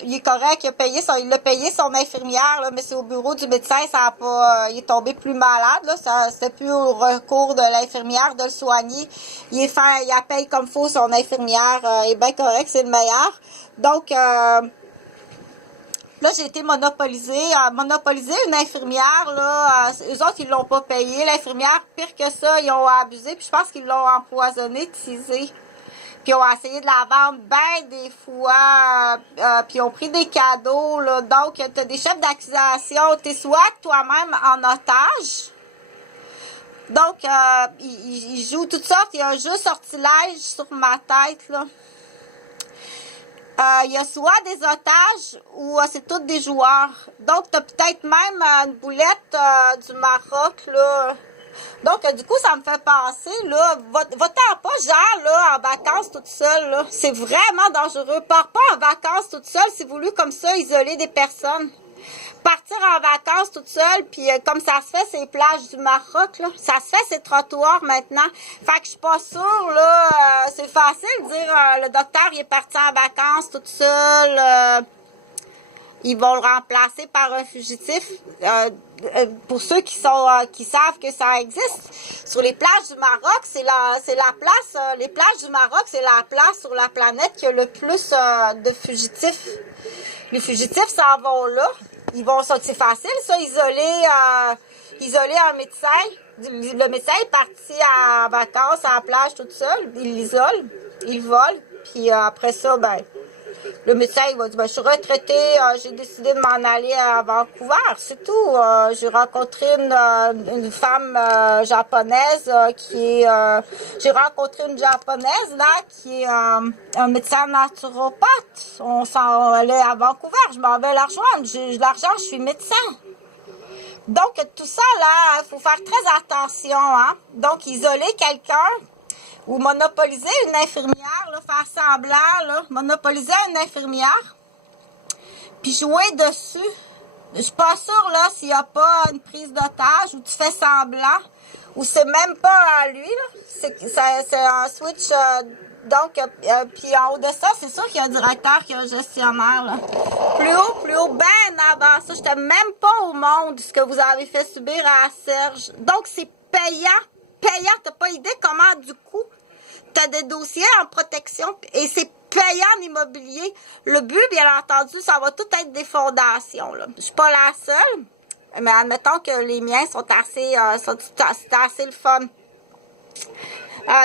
il est correct, il l'a payé son infirmière, là, mais c'est au bureau du médecin, ça a pas, il est tombé plus malade, là, c'était plus au recours de l'infirmière de le soigner. Il la paye comme faut, son infirmière, est bien correct, c'est le meilleur. Donc, là, j'ai été monopolisée une infirmière, là, eux autres, ils l'ont pas payé. L'infirmière, pire que ça, ils ont abusé, puis je pense qu'ils l'ont empoisonnée, teasée. Puis ils ont essayé de la vendre bien des fois, puis ils ont pris des cadeaux, là. Donc, tu as des chefs d'accusation, t'es soit toi-même en otage. Donc, ils jouent toutes sortes. Il y a un jeu sortilège sur ma tête, là. Il y a soit des otages ou c'est tous des joueurs. Donc, tu as peut-être même une boulette du Maroc, là. Donc, du coup, ça me fait penser, là, va-t'en pas, genre, là, en vacances toute seule, là. C'est vraiment dangereux. Pars pas en vacances toute seule, c'est voulu comme ça, isoler des personnes. Partir en vacances toute seule, puis comme ça se fait ces plages du Maroc, là, ça se fait ces trottoirs maintenant. Fait que je suis pas sûre, là, c'est facile de dire, le docteur, il est parti en vacances toute seule, ils vont le remplacer par un fugitif. Pour ceux qui savent que ça existe, sur les plages du Maroc, c'est la place, les plages du Maroc, c'est la place sur la planète qui a le plus de fugitifs. Les fugitifs s'en vont là. C'est facile, ça, isoler un médecin. Le médecin est parti en vacances à la plage toute seule. Il l'isole, il vole, puis après ça, ben, le médecin, il va dire, ben, je suis retraité, j'ai décidé de m'en aller à Vancouver, c'est tout. J'ai rencontré une femme japonaise j'ai rencontré une japonaise, là, qui est un médecin naturopathe. On s'en allait à Vancouver, je m'en vais la rejoindre. J'ai de l'argent, je suis médecin. Donc, tout ça, là, il faut faire très attention, hein. Donc, isoler quelqu'un, ou monopoliser une infirmière, là, faire semblant, là, monopoliser une infirmière, puis jouer dessus. Je suis pas sûre, là, s'il n'y a pas une prise d'otage, ou tu fais semblant, ou c'est même pas à lui, là. C'est un switch, donc, puis en haut de ça, c'est sûr qu'il y a un directeur, qu'il y a un gestionnaire, là. Plus haut, ben avant ça, j'étais même pas au monde, ce que vous avez fait subir à Serge. Donc, c'est payant, t'as pas idée comment, du coup, t'as des dossiers en protection et c'est payant en immobilier. Le but, bien entendu, ça va tout être des fondations, là. Je suis pas la seule, mais admettons que les miens sont assez le fun.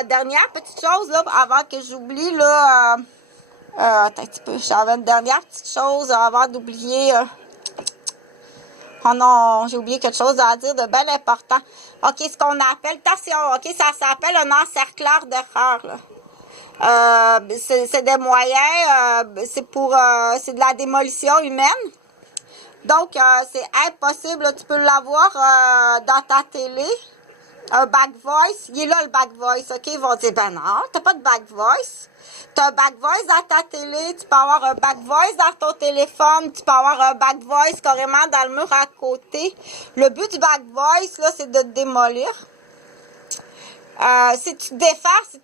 Dernière petite chose, là, avant que j'oublie, là, attends un petit peu, j'avais une dernière petite chose avant d'oublier. Oh non, j'ai oublié quelque chose à dire de bien important. OK, ce qu'on appelle, attention, OK, ça s'appelle un encercleur d'erreur, là. C'est des moyens, c'est de la démolition humaine. Donc, c'est impossible, là, tu peux l'avoir dans ta télé. Un back voice, il est là le back voice, OK? Ils vont dire, ben non, t'as pas de back voice. T'as un back voice dans ta télé, tu peux avoir un back voice dans ton téléphone, tu peux avoir un back voice carrément dans le mur à côté. Le but du back voice, là, c'est de te démolir. Si tu te défends, si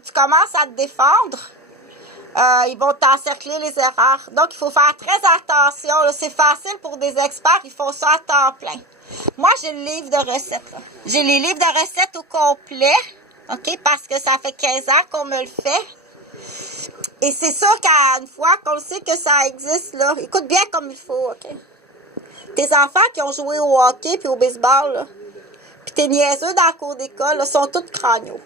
tu commences à te défendre, ils vont t'encercler les erreurs. Donc, il faut faire très attention. C'est facile pour des experts, ils font ça à temps plein. Moi, j'ai le livre de recettes, là. J'ai les livres de recettes au complet, OK, parce que ça fait 15 ans qu'on me le fait. Et c'est sûr qu'à une fois qu'on le sait que ça existe, là, écoute bien comme il faut, OK? Tes enfants qui ont joué au hockey puis au baseball, là, puis tes niaiseux dans la cour d'école, là, sont tous crâniaux.